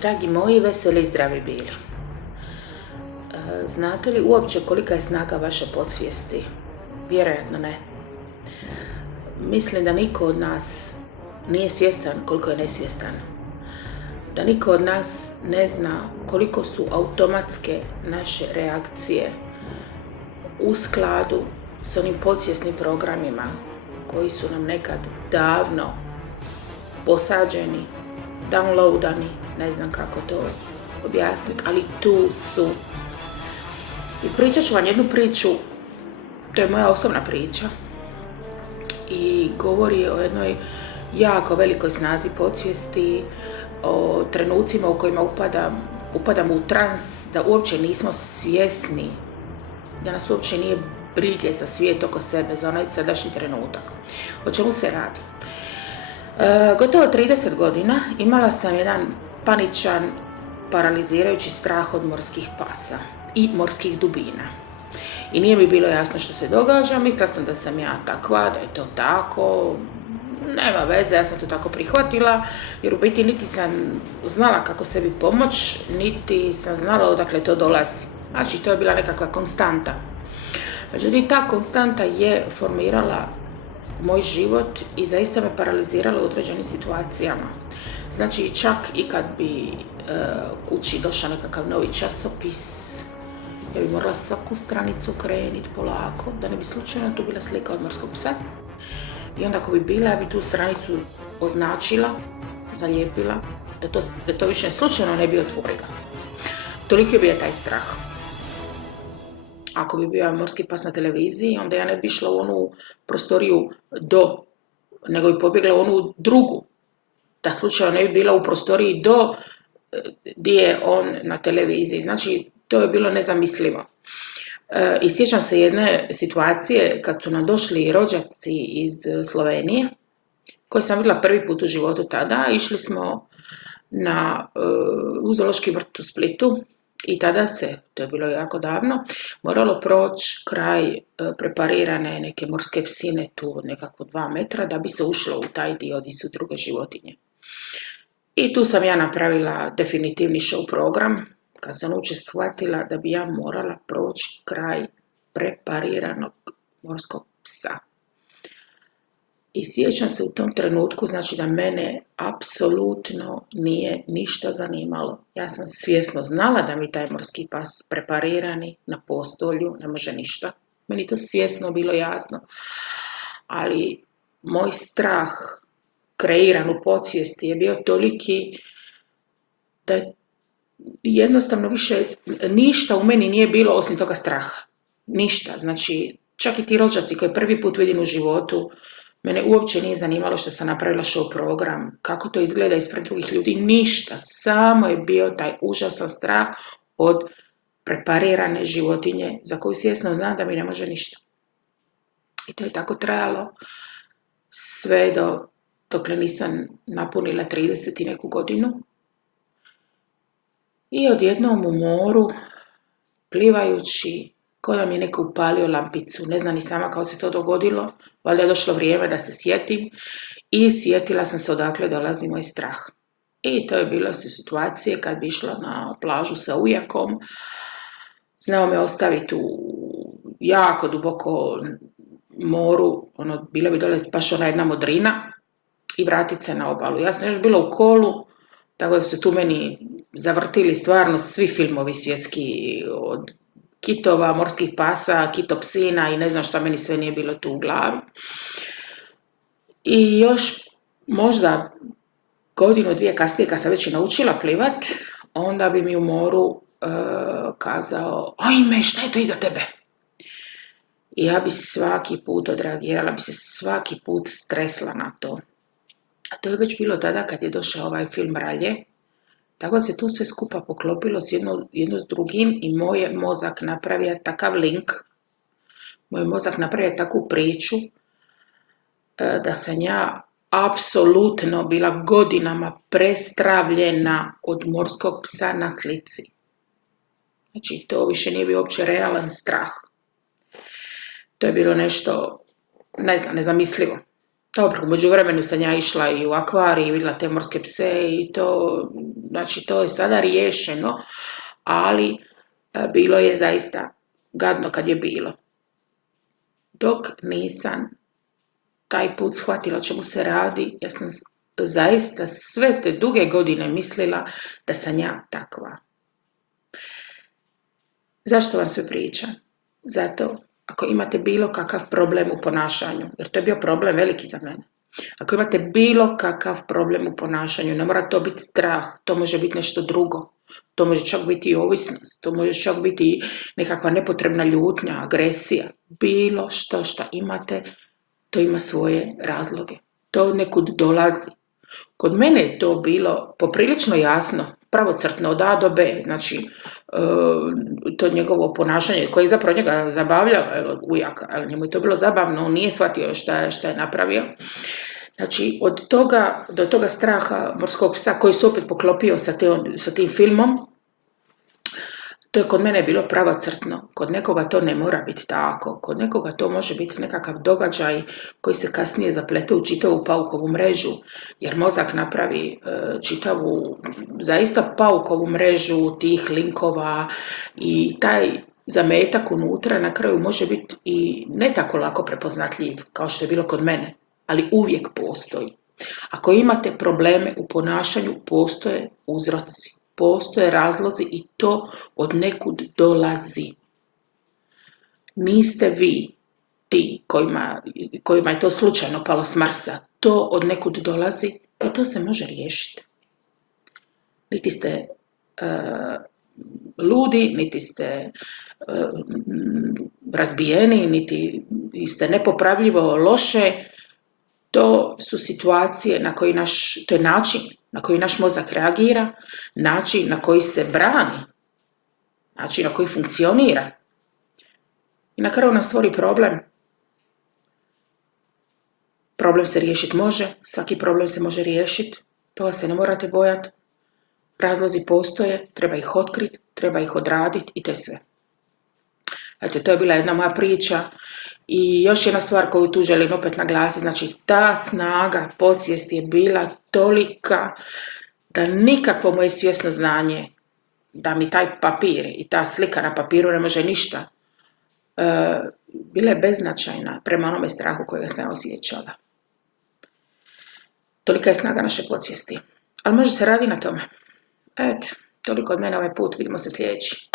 Dragi moji, veseli i zdravi bili. Znate li uopće kolika je snaga vaše podsvijesti? Vjerojatno ne. Mislim da niko od nas nije svjestan koliko je nesvjestan. Da niko od nas ne zna koliko su automatske naše reakcije u skladu s onim podsvjesnim programima koji su nam nekad davno posađeni, downloadani, ne znam kako to objasniti, ali tu su. Ispričat ću vam jednu priču, to je moja osobna priča i govori o jednoj jako velikoj snazi podsvijesti, o trenucima u kojima upadamo u trans, da uopće nismo svjesni, da nas uopće nije brige za svijet oko sebe, za onaj sadašnji trenutak. O čemu se radi? Gotovo 30 godina imala sam jedan paničan, paralizirajući strah od morskih pasa i morskih dubina. I nije mi bilo jasno što se događa, mislila sam da sam ja takva, da je to tako, nema veze, ja sam to tako prihvatila, jer u biti niti sam znala kako sebi pomoć, niti sam znala odakle to dolazi. Znači, to je bila nekakva konstanta. Međutim, ta konstanta je formirala moj život i zaista me paralizirala u određenim situacijama. Znači, čak i kad bi kući došao nekakav novi časopis, ja bi morala svaku stranicu kreniti polako, da ne bi slučajno tu bila slika od morskog psa. I onda ako bi bila, ja bi tu stranicu označila, zalijepila, da to više slučajno ne bi otvorila. Toliko bi je taj strah. Ako bi bio morski pas na televiziji, onda ja ne bi išla u onu prostoriju nego bi pobjegla u onu drugu, da slučajno ne bi bila u prostoriji gdje je on na televiziji. Znači, to je bilo nezamislivo. I sjećam se jedne situacije kad su nam došli rođaci iz Slovenije, koje sam vidjela prvi put u životu tada. Išli smo u zoološki vrt u Splitu i tada se, to je bilo jako davno, moralo proći kraj preparirane neke morske psine tu nekako 2 metra da bi se ušlo u taj dio gdje su druge životinje. I tu sam ja napravila definitivni show program, kad sam uopće shvatila da bi ja morala proći kraj prepariranog morskog psa. I sjećam se u tom trenutku, znači da mene apsolutno nije ništa zanimalo. Ja sam svjesno znala da mi taj morski pas preparirani na postolju ne može ništa. Meni to svjesno bilo jasno. Ali moj strah kreiran u podsvijesti je bio toliki da jednostavno više ništa u meni nije bilo osim toga straha. Ništa. Znači, čak i ti rođaci koji prvi put vidim u životu, mene uopće nije zanimalo što sam napravila show program, kako to izgleda ispred drugih ljudi, ništa. Samo je bio taj užasan strah od preparirane životinje za koju svjesno znam da mi ne može ništa. I to je tako trajalo sve dokle nisam napunila 30 i neku godinu. I odjednom u moru, plivajući, ko da mi je neko upalio lampicu, ne znam ni sama kako se to dogodilo, valjda je došlo vrijeme da se sjetim i sjetila sam se odakle dolazi moj strah. I to je bilo situacije kad bi išla na plažu sa ujakom, znao me ostaviti u jako duboko moru, bila bi dole baš ona jedna modrina i vratiti se na obalu. Ja sam još bila u kolu, tako da su tu meni zavrtili stvarno svi filmovi svjetski, od kitova, morskih pasa, kitopsina i ne znam šta meni sve nije bilo tu u glavi. I još možda godinu, 2 kasnije kad sam već i naučila plivat, onda bi mi u moru kazao: ajme, šta je to iza tebe? I ja bi svaki put odreagirala, bi se svaki put stresla na to. A to je već bilo tada kad je došao ovaj film Ralje. Tako da se to sve skupa poklopilo jedno s drugim i moj mozak napravio takav link, moj mozak napravio takvu priču da sam ja apsolutno bila godinama prestravljena od morskog psa na slici. Znači, to više nije bio uopće realan strah. To je bilo nešto, nezamislivo. Dobro, u međuvremenu sam ja išla i u akvarij i vidjela te morske pse i to, znači to je sada riješeno, ali bilo je zaista gadno kad je bilo. Dok nisam taj put shvatila o čemu se radi, ja sam zaista sve te duge godine mislila da sam ja takva. Zašto vam sve pričam? Zato ako imate bilo kakav problem u ponašanju, jer to je bio problem veliki za mene. Ako imate bilo kakav problem u ponašanju, ne mora to biti strah, to može biti nešto drugo. To može čak biti i ovisnost, to može čak biti i nekakva nepotrebna ljutnja, agresija. Bilo što imate, to ima svoje razloge. To od nekud dolazi. Kod mene je to bilo poprilično jasno, pravocrtno od A do B, znači to njegovo ponašanje koje je zapravo njega zabavljalo, ujaka, ali njemu je to bilo zabavno, on nije shvatio šta je napravio. Znači od toga do toga straha morskog psa koji se opet poklopio sa tim filmom, to je kod mene bilo pravocrtno. Kod nekoga to ne mora biti tako. Kod nekoga to može biti nekakav događaj koji se kasnije zaplete u čitavu paukovu mrežu, jer mozak napravi čitavu, zaista paukovu mrežu tih linkova i taj zametak unutra na kraju može biti i ne tako lako prepoznatljiv kao što je bilo kod mene, ali uvijek postoji. Ako imate probleme u ponašanju, postoje uzroci. Postoje razlozi i to od nekud dolazi. Niste vi ti kojima je to slučajno palo s Marsa. To od nekud dolazi i to se može riješiti. Niti ste ludi, niti ste razbijeni, niti ste nepopravljivo loše. To su situacije to je način na koji naš mozak reagira, način na koji se brani, način na koji funkcionira. I na kraju nas stvori problem. Problem se riješiti može, svaki problem se može riješiti, toga se ne morate bojati. Razlozi postoje, treba ih otkriti, treba ih odraditi i to je sve. Eto, to je bila jedna moja priča. I još jedna stvar koju tu želim opet naglasiti, znači ta snaga podsvijesti je bila tolika da nikakvo moje svjesno znanje, da mi taj papir i ta slika na papiru ne može ništa, bila je beznačajna prema onome strahu kojega sam osjećala. Tolika je snaga naše podsvijesti. Ali može se radi na tome. Eto, toliko od mene ovaj put, vidimo se sljedeći.